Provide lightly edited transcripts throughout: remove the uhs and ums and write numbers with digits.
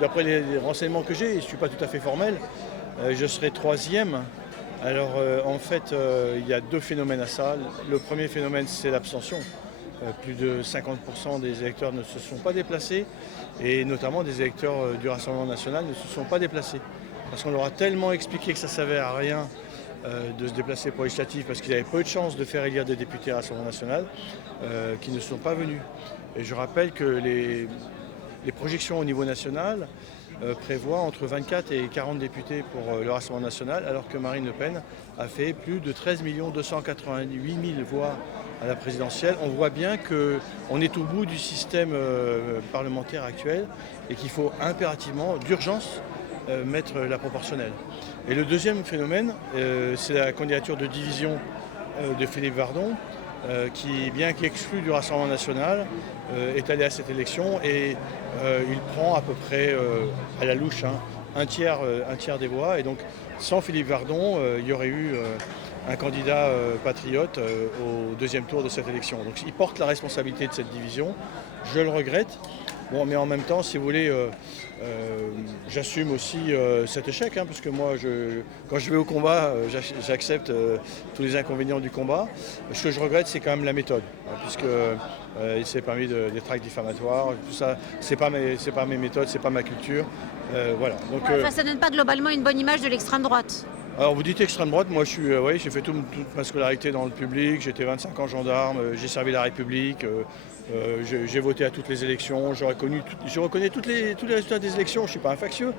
D'après les renseignements que j'ai, je ne suis pas tout à fait formel, je serai troisième. Alors en fait, il y a deux phénomènes à ça. Le premier phénomène, c'est l'abstention. Plus de 50% des électeurs ne se sont pas déplacés, et notamment des électeurs du Rassemblement national ne se sont pas déplacés. Parce qu'on leur a tellement expliqué que ça ne servait à rien de se déplacer pour les législatives, parce qu'ils avaient peu de chances de faire élire des députés à Rassemblement national, qui ne sont pas venus. Et je rappelle que les projections au niveau national prévoient entre 24 et 40 députés pour le Rassemblement national, alors que Marine Le Pen a fait plus de 13 288 000 voix à la présidentielle. On voit bien qu'on est au bout du système parlementaire actuel et qu'il faut impérativement, d'urgence, mettre la proportionnelle. Et le deuxième phénomène, c'est la candidature de division de Philippe Vardon, qui, bien qu'exclu du Rassemblement national, est allé à cette élection et il prend à peu près, à la louche, un tiers des voix. Et donc, sans Philippe Vardon, il y aurait eu un candidat patriote au deuxième tour de cette élection. Donc, il porte la responsabilité de cette division. Je le regrette. Bon, mais en même temps, si vous voulez, j'assume aussi cet échec, parce que moi, quand je vais au combat, j'accepte tous les inconvénients du combat. Ce que je regrette, c'est quand même la méthode, puisque il s'est permis des tracts diffamatoires, tout ça, c'est pas mes méthodes, c'est pas ma culture, voilà. Donc, ça ne donne pas globalement une bonne image de l'extrême droite. Alors vous dites extrême droite, moi j'ai fait toute ma scolarité dans le public, j'étais 25 ans gendarme, j'ai servi la République, j'ai voté à toutes les élections, je reconnais tous les résultats des élections, je ne suis pas un factieux.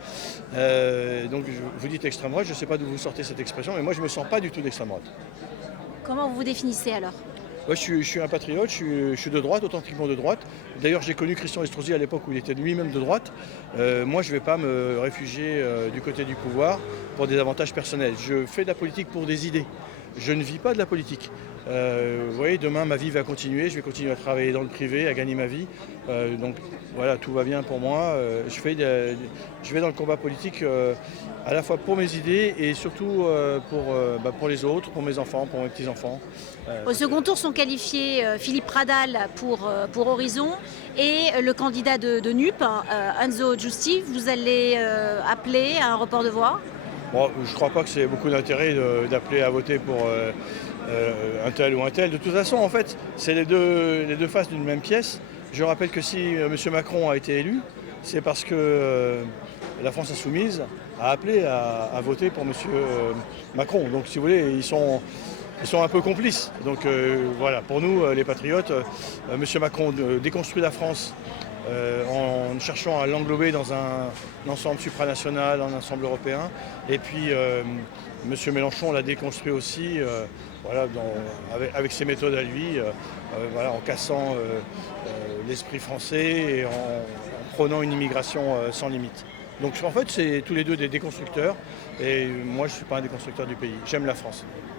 Donc vous dites extrême droite, je ne sais pas d'où vous sortez cette expression, mais moi je ne me sens pas du tout d'extrême droite. Comment vous vous définissez alors ? Ouais, je suis un patriote, je suis de droite, authentiquement de droite. D'ailleurs, j'ai connu Christian Estrosi à l'époque où il était lui-même de droite. Moi, je ne vais pas me réfugier du côté du pouvoir pour des avantages personnels. Je fais de la politique pour des idées. Je ne vis pas de la politique. Vous voyez, demain, ma vie va continuer. Je vais continuer à travailler dans le privé, à gagner ma vie. Donc voilà, tout va bien pour moi. Je vais dans le combat politique à la fois pour mes idées et surtout pour les autres, pour mes enfants, pour mes petits-enfants. Au second tour sont qualifiés Philippe Pradal pour Horizon et le candidat de NUP, Enzo Giusti. Vous allez appeler à un report de voix ? Bon, je ne crois pas que c'est beaucoup d'intérêt d'appeler à voter pour un tel ou un tel. De toute façon, en fait, c'est les deux faces d'une même pièce. Je rappelle que si M. Macron a été élu, c'est parce que la France insoumise a appelé à voter pour M. Macron. Donc, si vous voulez, ils sont un peu complices. Donc voilà, pour nous, les patriotes, M. Macron déconstruit la France en cherchant à l'englober dans un ensemble supranational, un ensemble européen. Et puis M. Mélenchon l'a déconstruit aussi avec ses méthodes à lui, en cassant l'esprit français et en prônant une immigration sans limite. Donc en fait, c'est tous les deux des déconstructeurs. Et moi, je ne suis pas un déconstructeur du pays. J'aime la France.